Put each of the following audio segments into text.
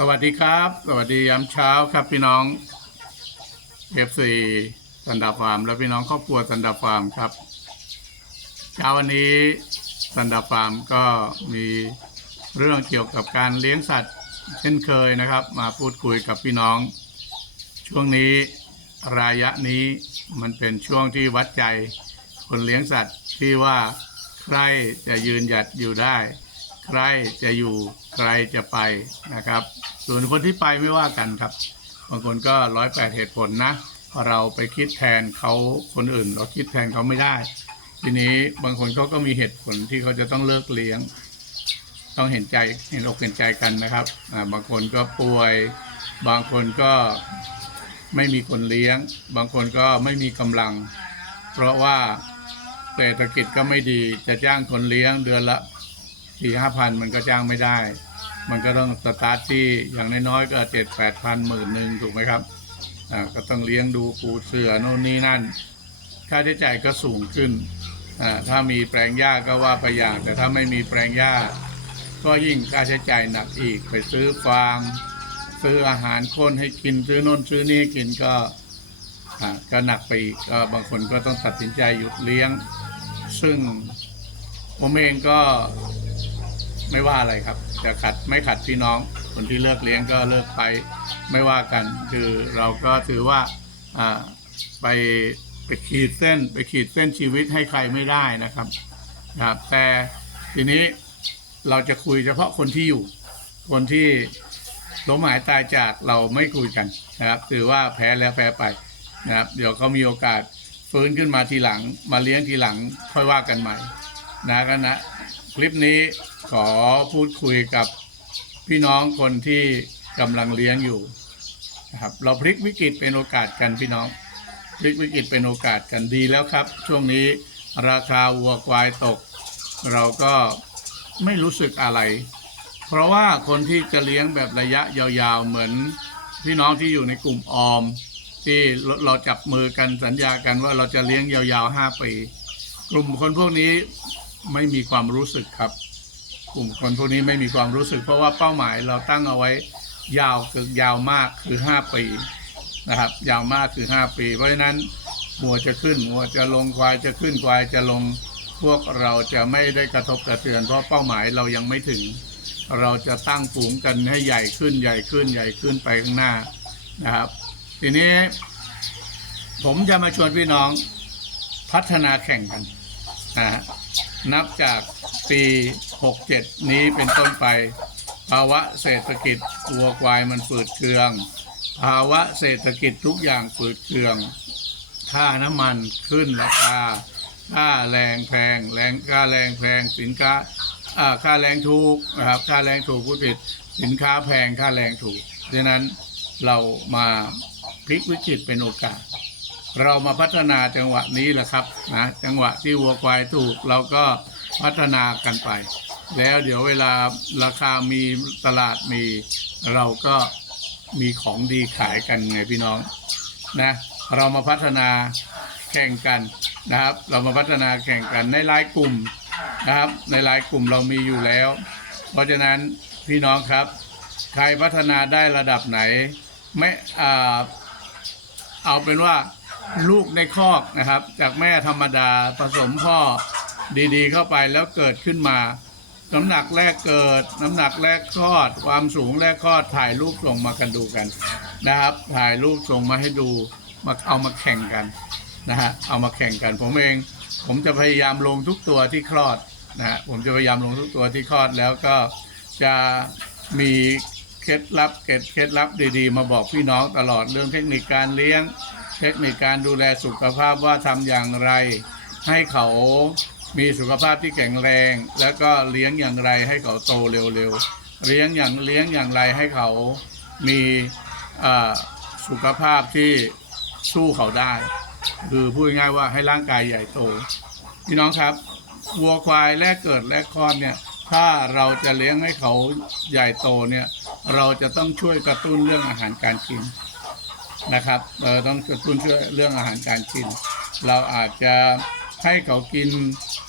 สวัสดีครับ สวัสดียามเช้าครับพี่น้อง FC สันดาฟาร์มและพี่น้องครอบครัวสันดาฟาร์มครับ เช้าวันนี้สันดาฟาร์มก็มีเรื่องเกี่ยวกับการเลี้ยงสัตว์ เช่นเคยนะครับ มาพูดคุยกับพี่น้อง ช่วงนี้ระยะนี้มันเป็นช่วงที่วัดใจคนเลี้ยงสัตว์ที่ว่าใครจะยืนหยัดอยู่ได้ ใครจะอยู่ใครจะไปนะครับ ส่วนคนที่ไปไม่ว่ากันครับ บางคนก็ร้อยแปดเหตุผลนะพอเราไปคิดแทนเขาคนอื่น เราคิดแทนเขาไม่ได้ ทีนี้บางคนเขาก็มีเหตุผลที่เขาจะต้องเลิกเลี้ยง ต้องเห็นใจเห็นอกเห็นใจกันนะครับบางคนก็ป่วย บางคนก็ไม่มีคนเลี้ยง บางคนก็ไม่มีกำลัง เพราะว่าเศรษฐกิจก็ไม่ดีจะจ้างคนเลี้ยงเดือนละ สี่ห้าพันมันก็จ้างไม่ได้ มันก็ต้องสตาร์ทที่อย่างน้อยๆก็เจ็ดแปดพันหมื่นหนึ่งถูกไหมครับอ่าก็ต้องเลี้ยงดูปูเสือโน่นนี่นั่น ค่าใช้จ่ายก็สูงขึ้นอ่าถ้ามีแปลงหญ้าก็ว่าไปอย่าง แต่ถ้าไม่มีแปลงหญ้า ก็ยิ่งค่าใช้จ่ายหนักอีกไปซื้อฟางซื้ออาหารคนให้กินซื้อน่นซื้อนี่กินก็อ่าก็หนักไปอีกก็บางคนก็ต้องตัดสินใจหยุดเลี้ยง ซึ่งผมเองก็ ไม่ว่าอะไรครับจะขัดไม่ขัดพี่น้อง คนที่เลิกเลี้ยงก็เลิกไปไม่ว่ากัน คือเราก็ถือว่าไปไปขีดเส้น ไปขีดเส้นชีวิตให้ใครไม่ได้นะครับนะครับแต่ทีนี้เราจะคุยเฉพาะคนที่อยู่ คนที่ล้มหายตายจากเราไม่คุยกันนะครับ ถือว่าแพ้แล้วแพ้ไปนะครับ เดี๋ยวเขามีโอกาสฟื้นขึ้นมาทีหลัง มาเลี้ยงทีหลังค่อยว่ากันใหม่นะกันนะ คลิปนี้ขอพูดคุยกับพี่น้องคนที่กำลังเลี้ยงอยู่นะครับเราพลิกวิกฤตเป็นโอกาสกันพี่น้อง พลิกวิกฤตเป็นโอกาสกันดีแล้วครับ ช่วงนี้ราคาวัวควายตก เราก็ไม่รู้สึกอะไร เพราะว่าคนที่จะเลี้ยงแบบระยะยาวๆเหมือนพี่น้องที่อยู่ในกลุ่มออม ที่เราจับมือกันสัญญากันว่าเราจะเลี้ยงยาวๆห้าปีกลุ่มคนพวกนี้ ไม่มีความรู้สึกครับ กลุ่มคนพวกนี้ไม่มีความรู้สึก เพราะว่าเป้าหมายเราตั้งเอาไว้ยาวคือยาวมากคือห้าปีนะครับ ยาวมากคือห้าปี เพราะฉะนั้นหัวจะขึ้นหัวจะลงควายจะขึ้นควายจะลงพวกเราจะไม่ได้กระทบกระเทือน เพราะเป้าหมายเรายังไม่ถึง เราจะตั้งฝูงกันให้ใหญ่ขึ้นใหญ่ขึ้นใหญ่ขึ้นไปข้างหน้านะครับ ทีนี้ ผมจะมาชวนพี่น้องพัฒนาแข่งกันนะฮะ นับจากปี 67 นี้เป็นต้นไป ภาวะเศรษฐกิจวัวควายมันฝืดเคือง ภาวะเศรษฐกิจทุกอย่างฝืดเคืองค่าน้ำมันขึ้นราคาค่าแรงแพงแรงค่าแรงแพงสินค้าอ่าค่าแรงถูกนะครับค่าแรงถูกผู้ผิดสินค้าแพงค่าแรงถูกดังนั้นเรามาพลิกวิกฤตเป็นโอกาส เรามาพัฒนาจังหวะนี้แหละครับนะจังหวะที่วัวควายถูกเราก็พัฒนากันไป แล้วเดี๋ยวเวลาราคามีตลาดมีเราก็มีของดีขายกันไงพี่น้องนะเรามาพัฒนาแข่งกันนะครับ เรามาพัฒนาแข่งกันในรายกลุ่มนะครับ ในรายกลุ่มเรามีอยู่แล้ว เพราะฉะนั้นพี่น้องครับ ใครพัฒนาได้ระดับไหนไม่เอาเป็นว่า ลูกในคอกนะครับ จากแม่ธรรมดาผสมพ่อดีๆ เข้าไปแล้วเกิดขึ้นมา น้ำหนักแรกเกิด น้ำหนักแรกคลอด ความสูงแรกคลอดถ่ายรูปส่งมากันดูกันนะครับ ถ่ายรูปส่งมาให้ดูมาเอามาแข่งกันนะฮะเอามาแข่งกันผมเองผมจะพยายามลงทุกตัวที่คลอดนะฮะผมจะพยายามลงทุกตัวที่คลอดแล้วก็จะมี เคล็ดลับเก็ดเคล็ดลับดีๆ มาบอกพี่น้องตลอดเรื่องเทคนิคการเลี้ยง เทคนิคการดูแลสุขภาพว่าทำอย่างไร ให้เขามีสุขภาพที่แข็งแรง แล้วก็เลี้ยงอย่างไรให้เขาโตเร็วๆเลี้ยงอย่างเลี้ยงอย่างไรให้เขามีสุขภาพที่สู้เขาได้ คือพูดง่ายๆว่าให้ร่างกายใหญ่โต พี่น้องครับวัวควายแรกเกิดแรกคลอดเนี่ย ถ้าเราจะเลี้ยงให้เขาใหญ่โตเนี่ย เราจะต้องช่วยกระตุ้นเรื่องอาหารการกินนะครับเออต้องกระตุ้นช่วยเรื่องอาหารการกิน เราอาจจะให้เขากิน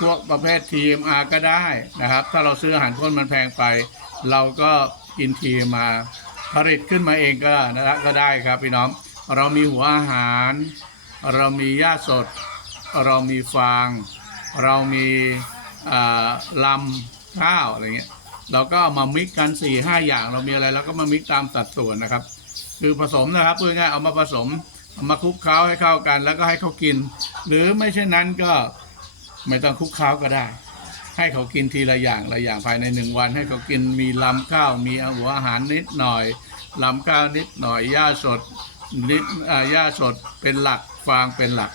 พวกประเภท TMR ก็ได้นะครับ ถ้าเราซื้ออาหารข้นมันแพงไป เราก็กิน TMR ผลิตขึ้นมาเองก็นะก็ได้ครับพี่น้อง เรามีหัวอาหาร เรามีหญ้าสด เรามีฟาง เรามีลำ ข้าวอะไรเงี้ยเราก็เอามามิกกัน4ี่ห้าอย่างเรามีอะไรเราก็มามิกตามสัดส่วนนะครับ คือผสมนะครับเพื่อง่ายๆเอามาผสมเอามาคลุกเคล้าให้เข้ากัน แล้วก็ให้เขากิน หรือไม่เช่นนั้นก็ไม่ต้องคลุกเคล้าก็ได้ ให้เขากินทีละอย่างละอย่างภายในหนึ่งวันให้เขากินมีลำข้าวมีหัวอาหารนิดหน่อยลำข้าวนิดหน่อยหญ้าสดนิดหญ้าสดเป็นหลักฟางเป็นหลัก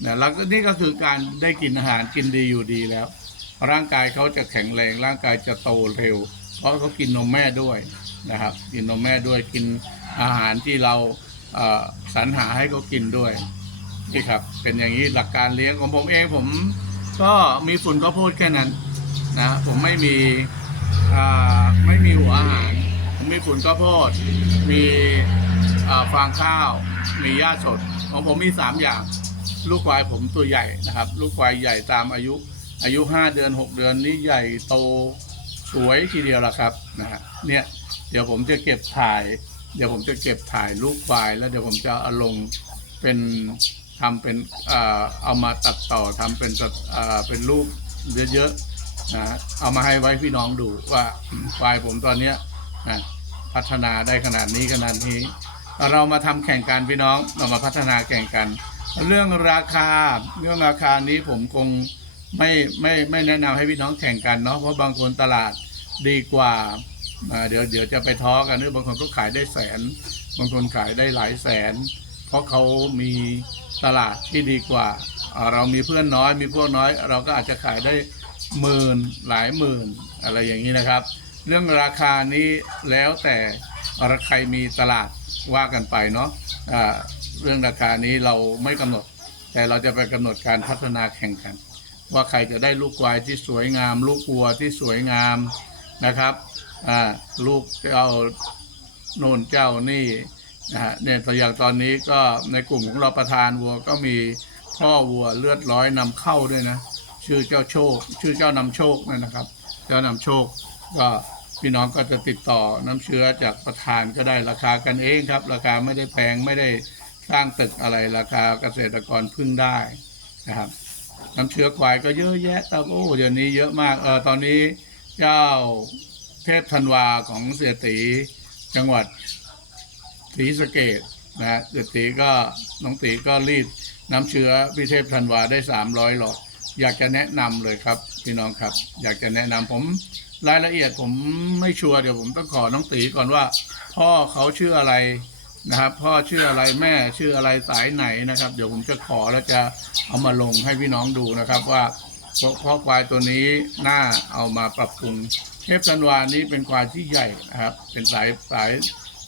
เนี่ยแล้วก็นี่ก็คือการได้กินอาหารกินดีอยู่ดีแล้ว ร่างกายเขาจะแข็งแรง ร่างกายจะโตเร็ว เพราะเขากินนมแม่ด้วยนะครับ กินนมแม่ด้วยกินอาหารที่เราสรรหาให้เขากินด้วยนี่ครับ เป็นอย่างนี้หลักการเลี้ยงของผมเองผมก็มีฝุ่นข้าวโพดแค่นั้นนะผมไม่มีไม่มีหัวอาหารผมมีฝุ่นข้าวโพดมีฟางข้าว มีหญ้าสด ของผมมีสามอย่าง ลูกควายผมตัวใหญ่นะครับ ลูกควายใหญ่ตามอายุ อายุห้าเดือนหกเดือนนี่ใหญ่โตสวยทีเดียวละครับนะฮะเนี่ยเดี๋ยวผมจะเก็บถ่าย เดี๋ยวผมจะเก็บถ่ายลูกควายแล้วเดี๋ยวผมจะเอาลงเป็นทำเป็นเอามาตัดต่อทำเป็นเอ่อเป็นรูปเยอะๆนะเอามาให้ไว้พี่น้องดูว่าควายผมตอนเนี้ยนะพัฒนาได้ขนาดนี้ขนาดนี้ เรามาทำแข่งกันพี่น้องเรามาพัฒนาแข่งกัน เรื่องราคาเรื่องราคานี้ผมคง ไม่ไม่ไม่แนะนำให้พี่น้องแข่งกันเนาะเพราะบางคนตลาดดีกว่าเดี๋ยวเดี๋ยวจะไปท้อกันหรือบางคนก็ขายได้แสน บางคนขายได้หลายแสน เพราะเขามีตลาดที่ดีกว่า เรามีเพื่อนน้อยมีพวกน้อย เราก็อาจจะขายได้หมื่นหลายหมื่นอะไรอย่างนี้นะครับ เรื่องราคานี้แล้วแต่ใครมีตลาดว่ากันไปเนาะอ่าเรื่องราคานี้เราไม่กำหนด แต่เราจะไปกำหนดการพัฒนาแข่งกัน ว่าใครจะได้ลูกควายที่สวยงาม ลูกวัวที่สวยงามนะครับอ่าลูกเจ้าโน่นเจ้านี่นะฮะเนี่ยตัวอย่างตอนนี้ก็ในกลุ่มของเราประธานวัวก็มีพ่อวัวเลือดร้อยนำเข้าด้วยนะ ชื่อเจ้าโชค ชื่อเจ้านำโชคนั่นนะครับ เจ้านำโชคก็พี่น้องก็จะติดต่อน้ำเชื้อจากประธานก็ได้ราคากันเองครับ ราคาไม่ได้แพงไม่ได้สร้างตึกอะไรราคาเกษตรกรพึ่งได้นะครับ น้ำเชื้อควายก็เยอะแยะแต่โอ้เดี๋ยวนี้เยอะมากเออตอนนี้เจ้าเทพธันวาของเสียตีจังหวัดศรีสะเกดนะฮะเสียตีก็น้องตีก็รีดน้ำเชื้อพี่เทพธันวาได้สามร้อยหลอดอยากจะแนะนำเลยครับพี่น้องครับ อยากจะแนะนำผมรายละเอียดผมไม่ชัวร์เดี๋ยวผมต้องขอน้องตีก่อนว่า พ่อเขาชื่ออะไร นะครับ พ่อชื่ออะไรแม่ชื่ออะไรสายไหนนะครับ เดี๋ยวผมจะขอแล้วจะเอามาลงให้พี่น้องดูนะครับ ว่าเพราะควายตัวนี้น่าเอามาปรับปรุงเทพจันวานี้เป็นควายที่ใหญ่นะครับ เป็นสายสาย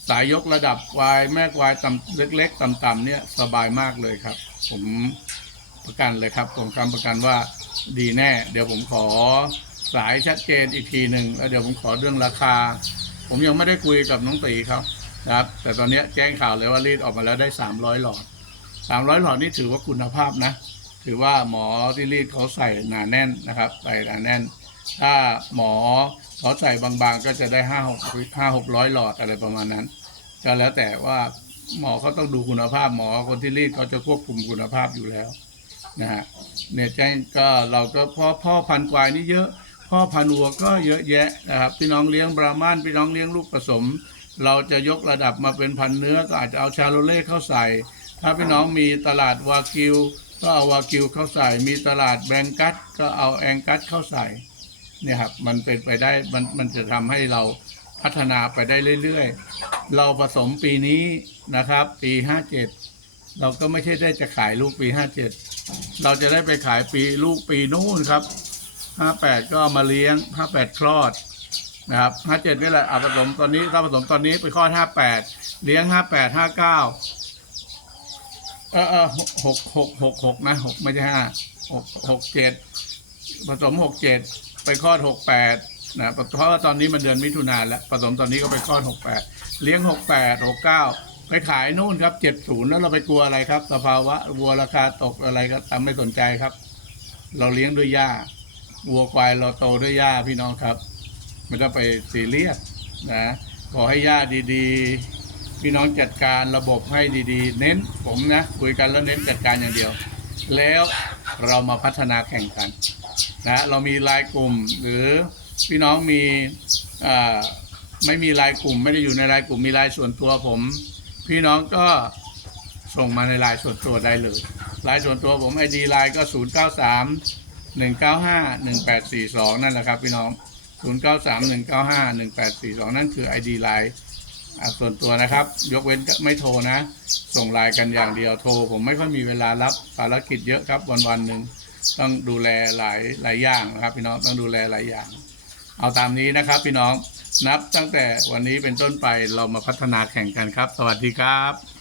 สายยกระดับควายแม่ควายต่ำเล็ก ๆ ต่ำๆเนี่ยสบายมากเลยครับ ผมประกันเลยครับผมคำประกันว่าดีแน่ เดี๋ยวผมขอสายชัดเจนอีกทีหนึ่งแล้วเดี๋ยวผมขอเรื่องราคา ผมยังไม่ได้คุยกับน้องตีเขา นะครับ แต่ตอนนี้แจ้งข่าวเลยว่ารีดออกมาแล้วได้ 300 หลอด 300 หลอดนี่ถือว่าคุณภาพนะ ถือว่าหมอที่รีดเขาใส่หนาแน่นนะครับใส่หนาแน่น ถ้าหมอเขาใส่บางๆ ก็จะได้ห้าหกห้าหกร้อยหลอดอะไรประมาณนั้น ก็แล้วแต่ว่าหมอเขาต้องดูคุณภาพหมอคนที่รีดเขาจะควบคุมคุณภาพอยู่แล้วนะฮะเนี่ยแจ้งก็เราก็พ่อพ่อพันธุ์ควายนี่เยอะ พ่อพันวัวก็เยอะแยะนะครับพี่น้องเลี้ยงบราหมันพี่น้องเลี้ยงลูกผสม เราจะยกระดับมาเป็นพันเนื้อก็อาจจะเอาชาโลเล่เข้าใส่ ถ้าพี่น้องมีตลาดวากิว ก็เอาวากิวเข้าใส่ มีตลาดแบงกัสก็เอาแองกัสเข้าใส่เนี่ยครับมันเป็นไปได้มันมันจะทำให้เราพัฒนาไปได้เรื่อยๆ เราผสมปีนี้นะครับ ปีห้าเจ็ดเราก็ไม่ใช่ได้จะขายลูกปีห้าเจ็ดเราจะได้ไปขายปีลูกปีนู้นครับห้าแปดก็มาเลี้ยงห้าแปดคลอด นะครับห้าเจ็ดนี่แหละอาผสมตอนนี้ถ้าผสมตอนนี้ไปคลอห้าแปดเลี้ยงห้าแปดห้าเก้าเออเออหกหกหกหกนะหกไม่ใช่ห้าหกหกเจ็ดผสมหกเจ็ดไปคลอดหกแปดนะเพราะว่าตอนนี้มันเดือนมิถุนายนแล้วผสมตอนนี้ก็ไปคลอดหกแปดเลี้ยงหกแปดหกเก้าไปขายนู่นครับเจ็ดศูนย์แล้วเราไปกลัวอะไรครับ สภาวะวัวราคาตกอะไรก็ตามไม่สนใจครับ เราเลี้ยงด้วยหญ้าวัวควายเราโตด้วยหญ้าพี่น้องครับ ไม่ต้องไปซีเรียสนะขอให้ญาติดีๆ พี่น้องจัดการระบบให้ดีๆ เน้นผมนะคุยกันแล้วเน้นจัดการอย่างเดียว แล้วเรามาพัฒนาแข่งกันนะเรามีไลายกลุ่มหรือพี่น้องมีไม่มีไลายกลุ่ม ไม่ได้อยู่ในไลายกลุ่มมีไลายส่วนตัวผม พี่น้องก็ส่งมาในไลายส่วนตัวได้เลยไลายส่วนตัวผมไอดีไลน์ก็ 0 9 3 1 9 5 1 8 4 2 นั่นแหละครับพี่น้อง 0 9 3 1 9 5 1 8 4 2 นั่นคือ ID ไลน์ส่วนตัวนะครับ ยกเว้นไม่โทรนะ ส่งไลน์กันอย่างเดียวโทร ผมไม่ค่อยมีเวลารับภารกิจเยอะครับวันวันหนึ่งต้องดูแลหลายหลายอย่างนะครับ พี่น้องต้องดูแลหลายอย่าง เอาตามนี้นะครับ พี่น้องนับตั้งแต่วันนี้เป็นต้นไปเรามาพัฒนาแข่งกันครับ สวัสดีครับ